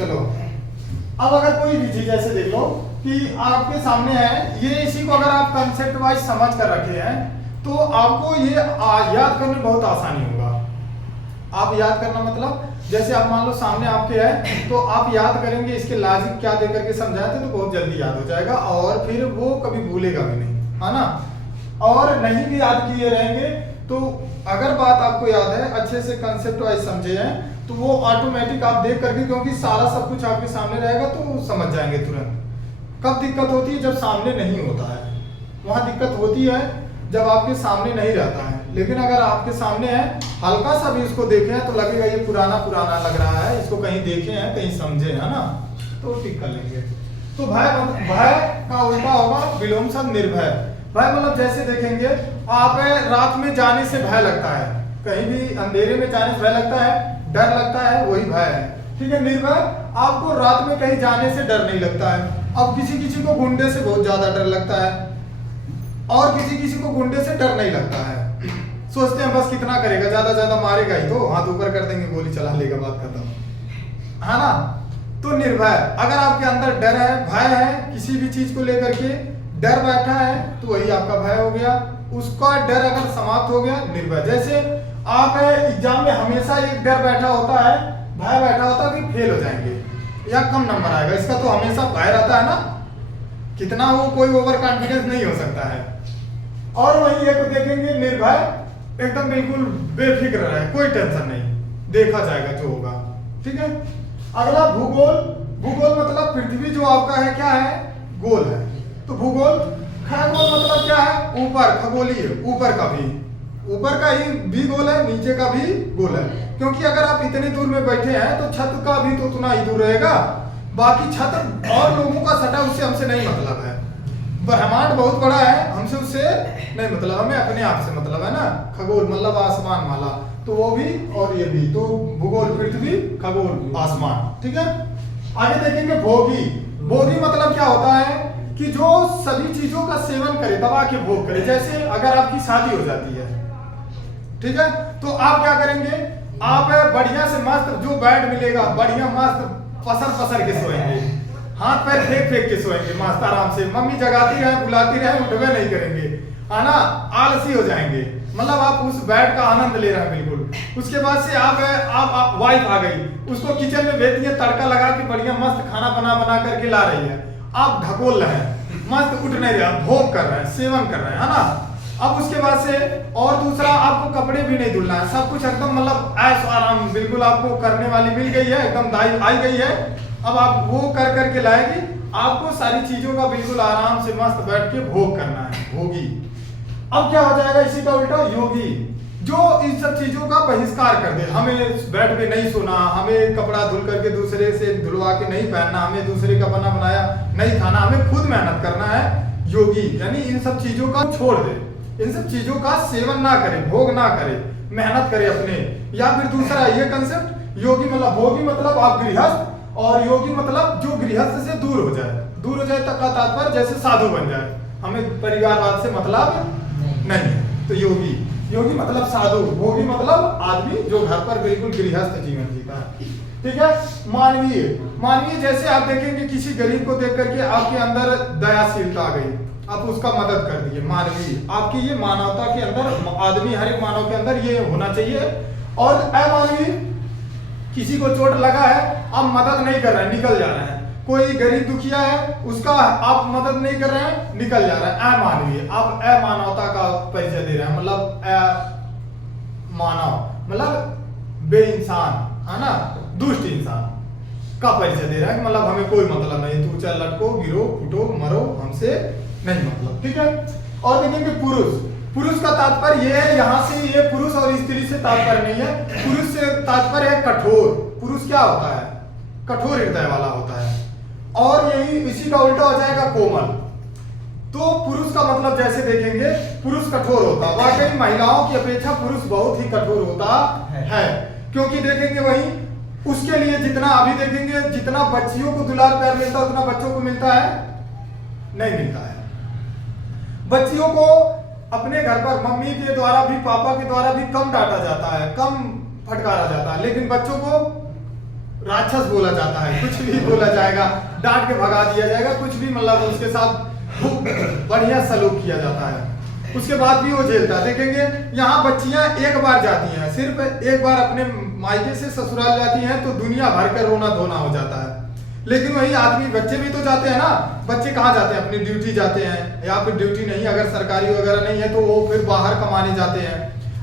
चलो अब अगर कोई भी चीज ऐसे देख लो कि आपके सामने है, ये इसी को अगर आप कंसेप्ट वाइज समझ कर रखे हैं तो आपको ये याद करने में बहुत आसानी होगा। आप याद करना मतलब जैसे आप मान लो सामने आपके है तो आप याद करेंगे इसके लॉजिक क्या दे करके समझाए थे तो बहुत जल्दी याद हो जाएगा और फिर वो कभी भूलेगा भी नहीं, है ना। और नहीं भी याद किए रहेंगे तो अगर बात आपको याद है अच्छे से कंसेप्ट वाइज समझे हैं तो वो ऑटोमेटिक आप देख करके, क्योंकि सारा सब कुछ आपके सामने रहेगा तो समझ जाएंगे तुरंत। कब दिक्कत होती है? जब सामने नहीं होता है, वहां दिक्कत होती है जब आपके सामने नहीं रहता है। लेकिन अगर आपके सामने है, हल्का सा भी इसको देखें तो लगेगा ये पुराना पुराना लग रहा है, इसको कहीं देखे हैं कहीं समझे, है ना, तो टिक कर लेंगे। तो भय का उल्टा होगा विलोम शब्द निर्भय। भय मतलब जैसे देखेंगे आप रात में जाने से भय लगता है, कहीं भी अंधेरे में जाने से भय लगता है, डर लगता है, वही भय है। ठीक है। निर्भय आपको रात में कहीं जाने से डर नहीं लगता है। अब किसी किसी को गुंडे से बहुत ज्यादा डर लगता है और किसी किसी को गुंडे से डर नहीं लगता है। सोचते हैं बस कितना करेगा, ज्यादा ज्यादा मारेगा ही तो हाथ ऊपर कर देंगे, गोली चला लेगा, बात खत्म, है ना। तो निर्भय, अगर आपके अंदर डर है, भय है, किसी भी चीज को लेकर के डर बैठा है तो वही आपका भय हो गया। उसका डर अगर समाप्त हो गया निर्भय। जैसे आप एग्जाम में हमेशा एक डर बैठा होता है, भय बैठा होता है कि फेल हो जाएंगे या कम नंबर आएगा, इसका तो हमेशा भय रहता है ना, कितना वो कोई ओवर कॉन्फिडेंस नहीं हो सकता है। और वही एक देखेंगे निर्भय, एकदम बिल्कुल बेफिक्र रहे, कोई टेंशन नहीं, देखा जाएगा जो होगा। ठीक है। अगला भूगोल। भूगोल मतलब पृथ्वी जो आपका है क्या है, गोल है, तो भूगोल। खगोल मतलब क्या है, ऊपर, खगोलीय, ऊपर का भी, ऊपर का ही भी गोल है, नीचे का भी गोल है। क्योंकि अगर आप इतने दूर में बैठे हैं तो छत का भी तो उतना ही दूर रहेगा, बाकी छत और लोगों का सटा उससे हमसे नहीं मतलब है। ब्रह्मांड बहुत बड़ा है, हमसे उससे नहीं मतलब, हमें अपने आप से मतलब है ना। खगोल मतलब आसमान वाला, तो वो भी और ये भी, तो भूगोल पृथ्वी, खगोल आसमान। ठीक है। आगे देखेंगे भोगी। भोगी मतलब क्या होता है कि जो सभी चीजों का सेवन करे, दबा के भोग करे। जैसे अगर आपकी शादी हो जाती है, ठीक है, तो आप क्या करेंगे, आप बढ़िया से मस्त जो बेड मिलेगा बढ़िया मस्त पसर पसर के सोएंगे, हाथ पैर फेंक फेंक के सोएंगे मस्त आराम से, मम्मी जगाती रहे बुलाती रहे उठवे नहीं करेंगे, है ना, आलसी हो जाएंगे। मतलब आप उस बेड का आनंद ले रहे हैं बिल्कुल। उसके बाद से आप वाइफ आ गई, उसको किचन में भेज दिए, तड़का लगा के बढ़िया मस्त खाना बना करके ला रही है, आप ढकोल रहे हैं, मस्त उठ नहीं रहे, भोग कर रहे हैं, सेवन कर रहे हैं, है ना। अब उसके बाद से और दूसरा, आपको कपड़े भी नहीं धुलना है, सब कुछ एकदम मतलब ऐश आराम बिल्कुल आपको करने वाली मिल गई है, एकदम दाई आई गई है। अब आप वो कर करके लाएगी, आपको सारी चीजों का बिल्कुल आराम से मस्त बैठ के भोग करना है, भोगी। अब क्या हो जाएगा इसी का उल्टा योगी, जो इन सब चीजों का बहिष्कार कर दे, हमें बेड पे नहीं सोना, हमें कपड़ा धुल करके दूसरे से धुलवा के नहीं पहनना, हमें दूसरे का बना बनाया नहीं खाना, हमें खुद मेहनत करना है। योगी यानी इन सब चीजों का छोड़ दे, इन सब चीजों का सेवन ना करे, भोग ना करे, मेहनत करे अपने। या फिर दूसरा ये कंसेप्ट योगी मतलब, भोगी मतलब आप गृहस्थ, और योगी मतलब जो गृहस्थ से दूर हो जाए। दूर हो जाए तक का तात्पर्य जैसे साधु बन जाए, हमें परिवारवाद से मतलब नहीं, तो योगी, योगी मतलब साधु, भोगी मतलब आदमी जो घर पर बिल्कुल गृहस्थ जीवन जीता है। ठीक है। मानवीय। मानवीय जैसे आप देखेंगे किसी गरीब को देख करके आपके अंदर दयाशीलता आ गई, आप उसका मदद कर दिए, मानवीय। आपकी ये मानवता के अंदर, आदमी हर एक मानव के अंदर ये होना चाहिए। और अमानवीय, किसी को चोट लगा है, आप मदद नहीं कर रहे हैं, निकल जा रहे हैं। कोई गरीब दुखिया है, उसका आप मदद नहीं कर रहे हैं, निकल जा रहा है, अमानवीय। आप अमानवता का परिचय दे रहे हैं, मतलब मानव मतलब बेइंसान, है ना, दुष्ट इंसान का परिचय दे रहा है, मतलब हमें कोई मतलब नहीं, तू चल लटको गिरो फुटो मरो, हमसे नहीं मतलब। ठीक है। और देखेंगे पुरुष। पुरुष का तात्पर्य ये है, यहाँ से ये पुरुष और स्त्री से तात्पर्य नहीं है, पुरुष से तात्पर्य है कठोर। पुरुष क्या होता है, कठोर हृदय वाला होता है। और यही इसी का उल्टा हो जाएगा कोमल। तो पुरुष का मतलब जैसे देखेंगे पुरुष कठोर होता है, वाकई महिलाओं की अपेक्षा पुरुष बहुत ही कठोर होता है। क्योंकि देखेंगे वही उसके लिए जितना अभी देखेंगे, जितना बच्चियों को दुलार प्यार मिलता है उतना बच्चों को मिलता है नहीं मिलता है। बच्चियों को अपने घर पर मम्मी के द्वारा भी, पापा के द्वारा भी कम डांटा जाता है, कम फटकारा जाता है, लेकिन बच्चों को राक्षस बोला जाता है, कुछ भी बोला जाएगा, डांट के भगा दिया जाएगा, कुछ भी मतलब उसके साथ बढ़िया सलूक किया जाता है, उसके बाद भी वो झेलता है। देखेंगे यहाँ बच्चियां एक बार जाती हैं, सिर्फ एक बार अपने मायके से ससुराल जाती हैं तो दुनिया भर का रोना धोना हो जाता है। लेकिन वही आदमी, बच्चे भी तो जाते हैं ना, बच्चे कहाँ जाते हैं, अपनी ड्यूटी जाते हैं, या फिर ड्यूटी नहीं अगर सरकारी वगैरह नहीं है तो वो फिर बाहर कमाने जाते हैं,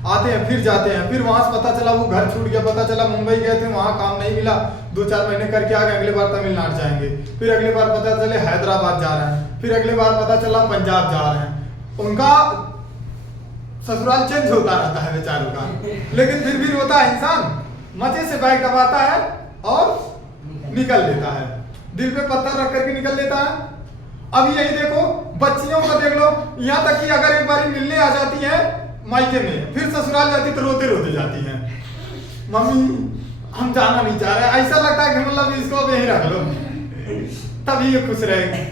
आते हैं फिर जाते हैं, फिर वहां से पता चला वो घर छूट गया, पता चला मुंबई गए थे वहां काम नहीं मिला, 2-4 महीने करके आ गए, अगले बार तमिलनाडु जाएंगे, फिर अगली बार पता चले हैदराबाद जा रहे हैं, फिर अगले बार पता चला पंजाब जा रहे हैं। उनका ससुराल चेंज होता रहता है बेचारों का, लेकिन फिर भी रोता है इंसान, मजे से बैग दबाता है और निकल लेता है, दिल पे पत्थर रख करके निकल लेता है। अब यही देखो बच्चियों को देख लो, यहाँ तक कि अगर एक बार मिलने आ जाती है मायके में, फिर ससुराल जाती तो रोते रोते जाती है, मम्मी हम जाना नहीं चाह रहे, ऐसा लगता है कि मतलब इसको यहीं रख लो तभी ये खुश रहेगी,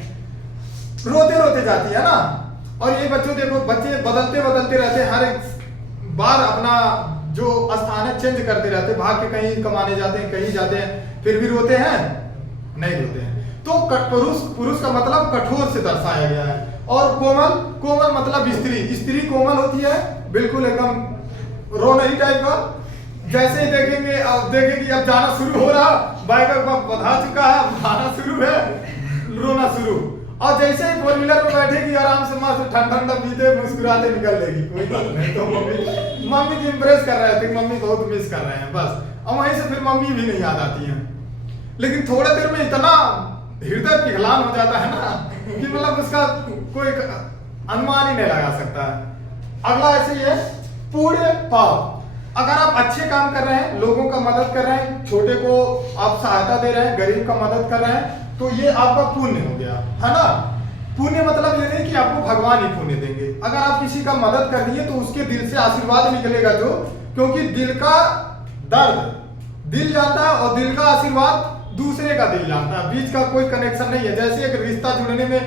रोते रोते जाती है ना। और ये बच्चों देखो, बच्चे बदलते बदलते रहते हैं, हर एक बार अपना जो स्थान है चेंज करते रहते हैं, भाग के कहीं कमाने जाते हैं, कहीं जाते हैं, फिर भी रोते हैं नहीं रोते हैं। तो पुरुष का मतलब कठोर से दर्शाया गया है, और कोमल मतलब स्त्री कोमल होती है, बिल्कुल एकदम रोनई टाइप का। जैसे ही देखेंगे अब जाना शुरू हो रहा, बाइक बधा चुका है, आना शुरू है, रोना शुरू, और जैसे ही 4 व्हीलर में बैठेगी आराम से मस्त ठंडा पीते मुस्कुराते निकल लेगी, कोई बात नहीं। तो मम्मी की इम्प्रेस कर रहे थे, मम्मी बहुत मिस कर रहे हैं बस, और वहीं से फिर मम्मी भी नहीं याद आती है। लेकिन थोड़े देर में इतना हृदय पिघलान हो जाता है ना कि मतलब उसका कोई अनुमान ही नहीं लगा सकता है। अगला ऐसे ही है पुण्य पाप। अगर आप अच्छे काम कर रहे हैं, लोगों का मदद कर रहे हैं, छोटे को आप सहायता दे रहे हैं, गरीब का मदद कर रहे हैं, तो ये आपका पुण्य हो गया, है ना। पुण्य मतलब ये नहीं कि आपको भगवान ही पुण्य देंगे, अगर आप किसी का मदद कर दिए तो उसके दिल से आशीर्वाद निकलेगा जो, क्योंकि दिल का दर्द दिल जानता है और दिल का आशीर्वाद दूसरे का दिल जानता है, बीच का कोई कनेक्शन नहीं है। जैसे एक रिश्ता जुड़ने में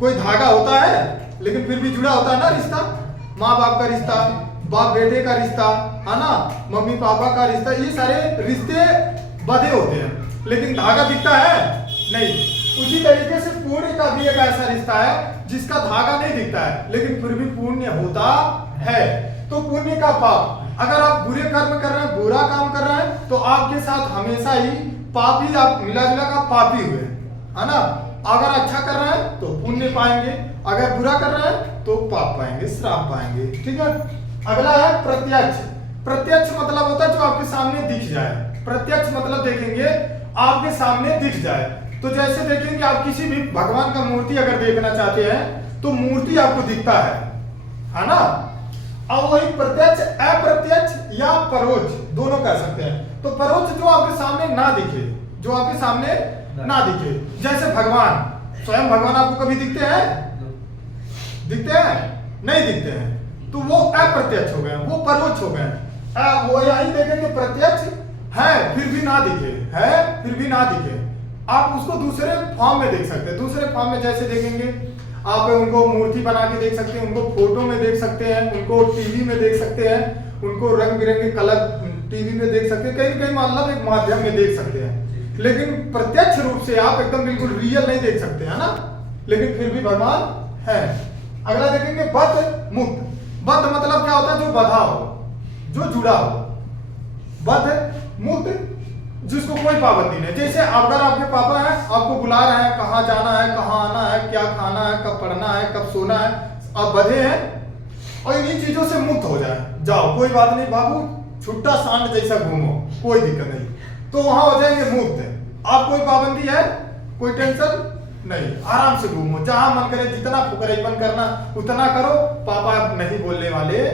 कोई धागा होता है लेकिन फिर भी जुड़ा होता है ना रिश्ता, माँ बाप का रिश्ता, बाप बेटे का रिश्ता, है ना, मम्मी पापा का रिश्ता, ये सारे रिश्ते बंधे होते हैं लेकिन धागा दिखता है नहीं। उसी तरीके से पुण्य का भी एक ऐसा रिश्ता है जिसका धागा नहीं दिखता है लेकिन फिर भी पुण्य होता है। तो पुण्य का पाप, अगर आप बुरे कर्म कर रहे हैं, बुरा काम कर रहे हैं, तो आपके साथ हमेशा ही पापी, आप मिला जुला का पापी हुए, है ना। अगर अच्छा कर रहे हैं तो पुण्य पाएंगे, अगर बुरा कर रहे हैं तो पाप पाएंगे, श्राप पाएंगे, ठीक है। अगला है प्रत्यक्ष। प्रत्यक्ष मतलब होता है जो आपके सामने दिख जाए। प्रत्यक्ष मतलब देखेंगे आपके सामने दिख जाए, तो जैसे देखेंगे आप किसी भी भगवान का मूर्ति अगर देखना चाहते हैं तो मूर्ति आपको दिखता है ना। अब वही प्रत्यक्ष, अप्रत्यक्ष या परोक्ष दोनों कह सकते हैं। तो परोक्ष जो आपके सामने ना दिखे, जो आपके सामने ना दिखे, जैसे भगवान, स्वयं भगवान आपको कभी दिखते हैं? दिखते हैं? नहीं दिखते हैं, तो वो अप्रत्यक्ष हो गए, वो परोक्ष हो गए। वो यही देखेंगे प्रत्यक्ष है फिर भी ना दिखे, है फिर भी ना दिखे, आप उसको दूसरे फॉर्म में देख सकते हैं। दूसरे फॉर्म में जैसे देखेंगे आप उनको मूर्ति बना के देख सकते हैं, उनको फोटो में देख सकते हैं, उनको टीवी में देख सकते हैं, उनको रंग बिरंगे कलर टीवी में देख सकते हैं, कहीं कहीं मतलब एक माध्यम में देख सकते हैं। लेकिन प्रत्यक्ष रूप से आप एकदम बिल्कुल रियल नहीं देख सकते, है ना, लेकिन फिर भी भगवान है। अगला देखेंगे बद्ध मुक्त। बद्ध मतलब क्या होता है? जो बंधा हो, जो जुड़ा हो। बद्ध मुक्त जिसको कोई पाबंदी नहीं। जैसे अगर आपके पापा हैं, आपको बुला रहे हैं, कहाँ जाना है, कहाँ आना है, क्या खाना है, कब पढ़ना है, कब सोना है, आप बंधे हैं और इन्हीं चीजों से मुक्त हो जाए, जाओ कोई बात नहीं बाबू, छुट्टा सांड जैसा घूमो, कोई दिक्कत नहीं, तो वहां हो जाएंगे मुक्त। आप कोई पाबंदी है, कोई टेंशन नहीं, आराम से घूमो, जहां मन करे जितना फुकरेपन करना उतना करो, पापा नहीं बोलने वाले,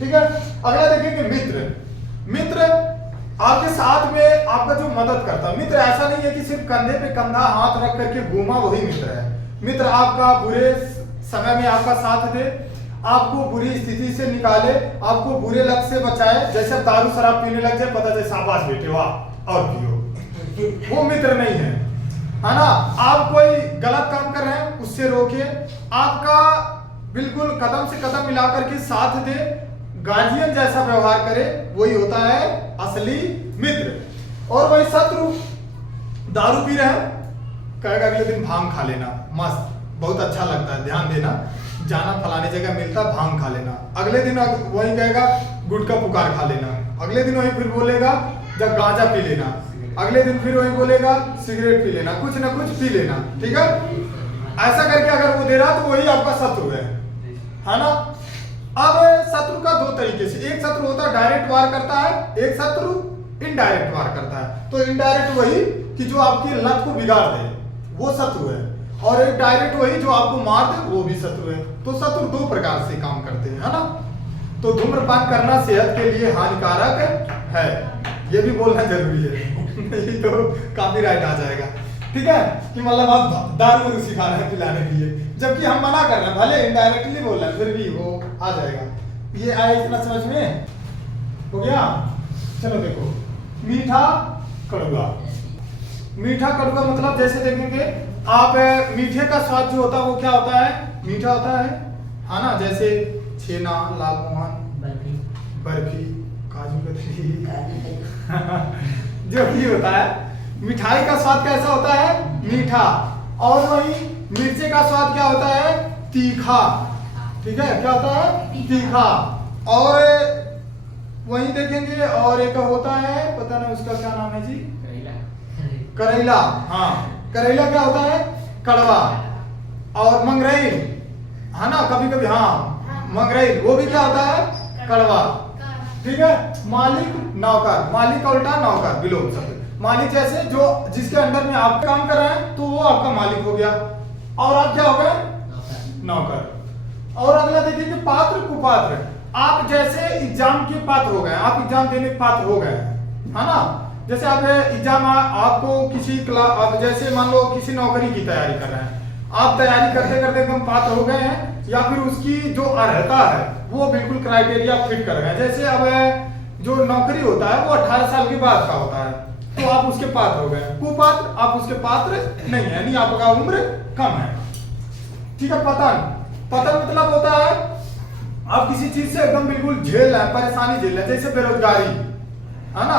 ठीक है। अगला देखेंगे मित्र। मित्र आपके साथ में आपका जो मदद करता है। मित्र ऐसा नहीं है कि सिर्फ कंधे पे कंधा हाथ रख करके घूमा वही मित्र है। मित्र आपका बुरे समय में आपका साथ दे, आपको बुरी स्थिति से निकाले, आपको बुरे लत से बचाए। जैसे दारू शराब पीने लग जाए, पता चले शाबाश बेटे वाह और पियो, वो मित्र नहीं है, है ना। आप कोई गलत काम कर रहे हैं उससे रोकिए, आपका बिल्कुल कदम से कदम मिलाकर के साथ दे, गार्जियन जैसा व्यवहार करे, वही होता है असली मित्र। और वही शत्रु दारू पी रहे हैं, कहेगा अगले दिन भांग खा लेना, मस्त बहुत अच्छा लगता है, ध्यान देना, जाना फलाने जगह मिलता भांग खा लेना। अगले दिन वही कहेगा गुटखा पुकार खा लेना। अगले दिन वही फिर बोलेगा जब गांजा पी लेना। अगले दिन फिर वही बोलेगा सिगरेट पी लेना, कुछ ना कुछ पी लेना। ठीक है, ऐसा करके अगर वो दे रहा तो वही आपका शत्रु है ना। अब शत्रु का दो तरीके से, एक शत्रु होता है डायरेक्ट वार करता है, एक शत्रु इनडायरेक्ट वार करता है। तो इनडायरेक्ट वही कि जो आपकी लत को बिगाड़ दे, वो शत्रु है, और एक डायरेक्ट वही जो आपको मार दे, वो भी शत्रु है। तो शत्रु दो प्रकार से काम करते हैं, है ना। तो धूम्रपान करना सेहत के लिए हानिकारक है, ये भी बोलना जरूरी है नहीं तो कॉपीराइट आ जाएगा। ठीक है, कि मतलब आप दारू सिखा रहे हैं पिलाने के लिए, जबकि हम मना कर रहे हैं, भले इनडायरेक्टली बोल रहे हैं, फिर भी वो आ जाएगा। ये आया इतना समझ में हो गया। चलो देखो, मीठा कड़वा। मीठा कड़वा मतलब जैसे देखेंगे आप, मीठे का स्वाद जो होता है वो क्या होता है, मीठा होता है ना। जैसे छेना, लाल मोहन, बर्फी, काजू कतली जो भी होता है, मिठाई का स्वाद कैसा होता है, मीठा। और वही मिर्चे का स्वाद क्या होता है, तीखा। ठीक है, क्या होता है, तीखा। और वही देखेंगे और एक होता है, पता नहीं उसका क्या नाम है जी, करेला। हाँ, करेला क्या होता है, कड़वा। और मंगरेल है ना, कभी कभी, हाँ मंगरेल, वो भी क्या होता है, कड़वा। ठीक है, मालिक नौकर, मालिक का उल्टा नौकर, विलोम शब्द। मालिक जैसे जो जिसके अंडर में आप काम कर रहे हैं तो वो आपका मालिक हो गया, और आप क्या हो गए, नौकर। और अगला देखिए कि पात्र कुपात्र। आप जैसे एग्जाम के पात्र हो गए, आप एग्जाम देने के पात्र हो गए, है ना। जैसे आप एग्जाम, आपको किसी क्लास, आप जैसे मान लो किसी नौकरी की तैयारी कर रहे हैं, आप तैयारी करते करते एकदम पात्र हो गए हैं, या फिर उसकी जो अर्हता है वो बिल्कुल क्राइटेरिया फिट कर गए। जैसे अब जो नौकरी होता है वो 18 साल के बाद का होता है, तो आप उसके पात्र हो गए। कुपात्र, आप उसके पात्र नहीं है, यानी आपका उम्र कम है। ठीक है, पतन। पतन मतलब होता है आप किसी चीज से एकदम बिल्कुल झेल रहे हैं, परेशानी झेल रहे हैं, जैसे बेरोजगारी है ना,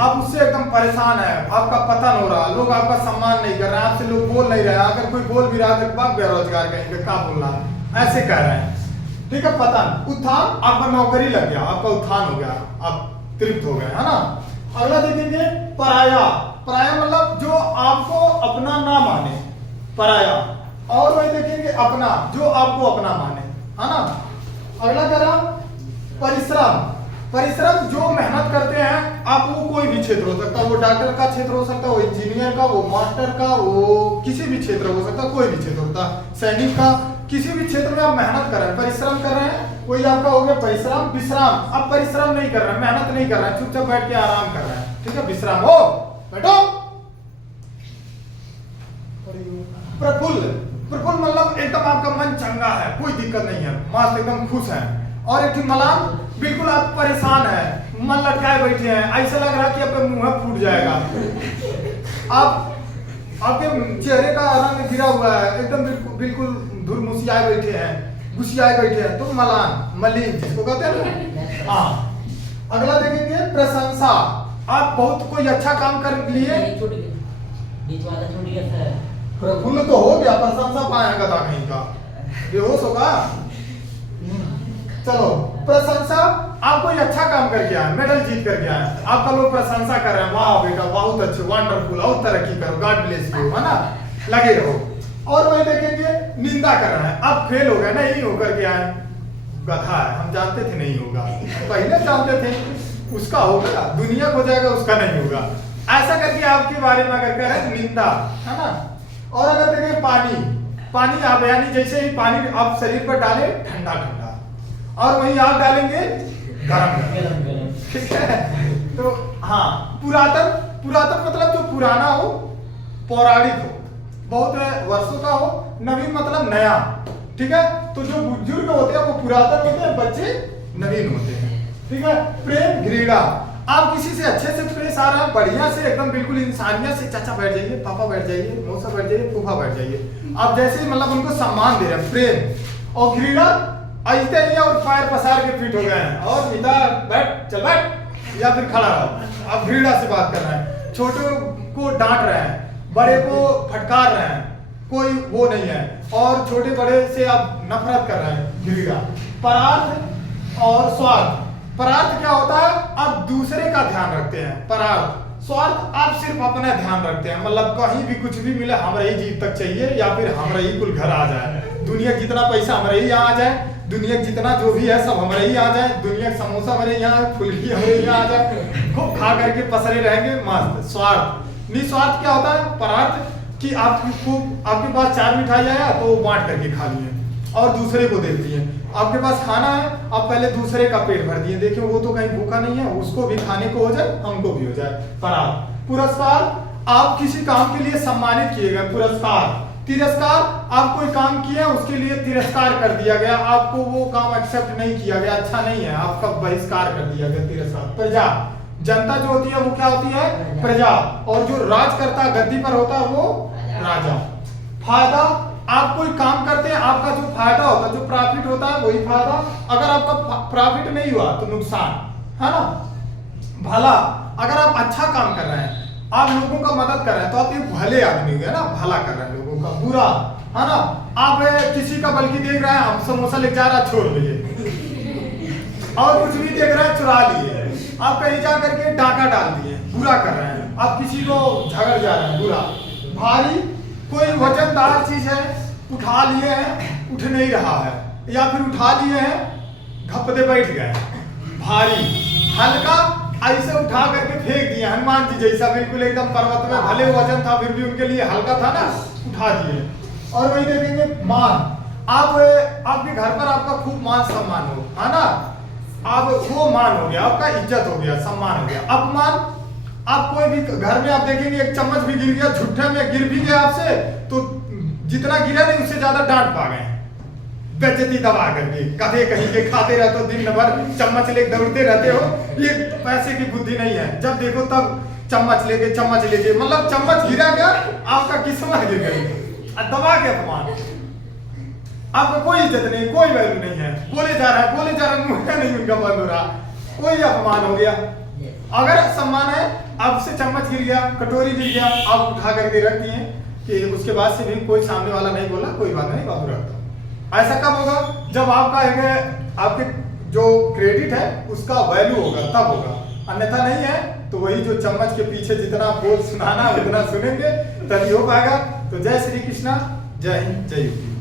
आप उससे एकदम परेशान है, आपका पतन हो रहा, लोग आपका सम्मान नहीं कर रहे हैं, आपसे लोग बोल नहीं रहे हैं, अगर कोई बोल भी रहा है तो बेरोजगार कहेंगे, क्या बोल रहा है, ऐसे कह रहे हैं। ठीक है, पतन। उत्थान, आपका नौकरी लग गया, आपका उत्थान हो गया, आप तृप्त हो गए, है ना। अगला देखेंगे पराया। पराया मतलब जो आपको अपना ना माने, पराया। और वही देखेंगे अपना, जो आपको अपना माने, है ना। अगला क्या रहा, परिश्रम। परिश्रम, जो मेहनत करते हैं आप, वो कोई भी क्षेत्र हो सकता है, वो डॉक्टर का क्षेत्र हो सकता है, वो इंजीनियर का, वो मास्टर का, वो किसी भी क्षेत्र हो सकता है, कोई भी क्षेत्र होता है, सैनिक का, किसी भी क्षेत्र में आप मेहनत कर रहे हैं, परिश्रम कर रहे हैं। कोई आपका हो गया परिश्रम, विश्राम। आप परिश्रम नहीं कर रहे हैं, मेहनत नहीं कर रहे हैं, चुपचाप बैठ के आराम कर रहे हैं। ठीक है, विश्राम हो, बैठो। प्रफुल्ल। प्रफुल्ल मतलब एकदम आपका मन चंगा है, कोई दिक्कत नहीं है, मस्त एकदम खुश है। और एक मलान, बिल्कुल आप परेशान है, मन लटकाए बैठे हैं, ऐसा लग रहा है कि आपका मुंह फूट जाएगा, आप आपके चेहरे का रंग गिरा हुआ है, एकदम बिल्कुल धुरमुसियाए बैठे हैं, गुस्सियाए बैठे हैं, तो मलान, मलिन जिसको कहते हैं ना। हाँ, अगला देखेंगे प्रशंसा। आप बहुत कोई अच्छा काम कर लिए, प्रफुल्ल तो हो गया, प्रशंसा पाएगा था कहीं का, बेहोश होगा। चलो, प्रशंसा, आप कोई अच्छा काम करके आए, मेडल जीत करके आए, आपका लोग प्रशंसा कर रहे हैं, वाह बेटा बहुत अच्छे, वंडरफुल, और तरक्की करो, गॉड ब्लेस यू, है ना, लगे रहो। और वही देखेंगे निंदा कर रहे हैं, आप फेल हो गए, नहीं होकर के आए, गधा है, हम जानते थे नहीं होगा, पहले जानते थे उसका होगा, दुनिया को जाएगा, उसका नहीं होगा, ऐसा करके आपके बारे में अगर करें निंदा, है ना। और अगर देखें पानी, पानी आप यानी जैसे ही पानी आप शरीर पर डाले ठंडा ठंडा, और वही आप डालेंगे गरम। ठीक है, तो हाँ, पुरातन। पुरातन मतलब जो पुराना हो, पौराणिक हो, बहुत वर्षों का हो। नवीन मतलब नया। ठीक है, तो जो बुजुर्ग होते हैं वो पुरातन होते हैं, बच्चे नवीन होते हैं। ठीक है, प्रेम घृणा, आप किसी से अच्छे से पेश आ रहे हैं, बढ़िया से एकदम बिल्कुल इंसानियत से, चाचा बैठ जाइए, पापा बैठ जाइए, मौसा बैठ जाइए, फूफा बैठ जाइए, आप जैसे मतलब उनको सम्मान दे रहे हैं, प्रेम। और घृणा, ऐसे ही और पैर पसार के फिट हो गए हैं, और पिता बैठ, चल बैठ, या फिर खड़ा रहो, आप घृणा से बात कर रहे हैं। छोटे को डांट रहे हैं, बड़े को फटकार रहे हैं, कोई वो नहीं है, और छोटे बड़े से आप नफरत कर रहे हैं, गिरेगा। परार्थ और स्वार्थ। परार्थ क्या होता है, आप दूसरे का ध्यान रखते हैं। परार्थ। स्वार्थ आप सिर्फ अपना ध्यान रखते हैं, मतलब कहीं भी कुछ भी मिले हमारे ही जीत तक चाहिए, या फिर हमारे ही कुल घर आ जाए, दुनिया का जितना पैसा हमारे ही यहाँ आ जाए, दुनिया जितना जो भी है सब हमारे ही आ जाए, दुनिया का समोसा हमारे यहाँ, फुल्की हमारे यहाँ आ जाए, खूब खा करके पसरे रहेंगे मस्त। स्वार्थ। निस्वार्थ क्या होता है, परार्थ, कि आपके पास 4 मिठाई आया तो वो बांट करके खा लिए और दूसरे को दे दिए। आपके पास खाना है, आप पहले दूसरे का पेट भर दिए, देखिए वो तो कहीं भूखा नहीं है, उसको भी खाने को हो जाए, हमको भी हो जाए। परार्थ। पुरस्कार, आप किसी काम के लिए सम्मानित किए गए, पुरस्कार। तिरस्कार, आप कोई काम किए उसके लिए तिरस्कार कर दिया गया, आपको वो काम एक्सेप्ट नहीं किया गया, अच्छा नहीं है, आपका बहिष्कार कर दिया गया, तिरस्कार। प्रजा, जनता जो होती है वो क्या होती है, प्रजा, और जो राज करता गद्दी पर होता है वो राजा। फायदा, आप कोई काम करते हैं, आपका जो फायदा होता है, जो प्रॉफिट होता है वही फायदा, अगर आपका प्रॉफिट नहीं हुआ तो नुकसान, है ना। भला, अगर आप अच्छा काम कर रहे हैं, आप लोगों का मदद कर रहे हैं तो आप एक भले आदमी हुए ना, भला कर रहे हैं लोगों का। बुरा, है ना, आप किसी का बल्कि देख रहे हैं, हम समोसा लेके जा रहा है, छोड़ लिए, और कुछ भी देख रहे हैं, चुरा लिए, आप कहीं जा करके डाका डाल दिए, बुरा कर रहे हैं, आप किसी को झगड़ जा रहे हैं, बुरा। भारी, कोई वजनदार चीज है, उठा लिए हैं, उठ नहीं रहा है, या फिर उठा लिए हैं, घपते बैठ गए, भारी। हल्का, ऐसे उठा करके फेंक दिए, हनुमान जी जैसा, बिल्कुल एकदम पर्वत में, भले वजन था फिर भी उनके लिए हल्का था ना, उठा दिए। और वही देखेंगे मान, आप आपके घर पर आपका खूब मान सम्मान हो, है ना, आप वो मान हो गया, आपका इज्जत हो गया, सम्मान हो गया। अपमान, आप कोई भी घर में आप देखेंगे एक चम्मच भी गिर गया, झुट्ठे में गिर भी गया आपसे, तो जितना गिरा नहीं उससे ज्यादा डांट पा गए, बेइज्जती दबा करके, कदे कहीं के खाते रहते हो, दिन भर चम्मच लेके दौड़ते रहते हो, ये पैसे की बुद्धि नहीं है, जब देखो तब चम्मच लेके, मतलब चम्मच गिरा गया, आपका किस्मत गिर गई, दबा के अपमान, आपको कोई इज्जत नहीं, कोई वैल्यू नहीं है, बोले जा रहा है, मुंह नहीं उनका बंद हो रहा, कोई अपमान हो गया। अगर सम्मान है, आपसे चम्मच गिर गया, कटोरी गिर गया, आप उठा करके रख दिए, कि उसके बाद से भी कोई सामने वाला नहीं बोला, कोई बात नहीं, बाबू रखता। ऐसा कब होगा, जब आपके जो क्रेडिट है उसका वैल्यू होगा, तब होगा, अन्यथा नहीं है तो वही जो चम्मच के पीछे जितना बोल सुनाना उतना सुनेंगे, तभी हो पाएगा। तो जय श्री कृष्णा, जय हिंद, जय यूपी।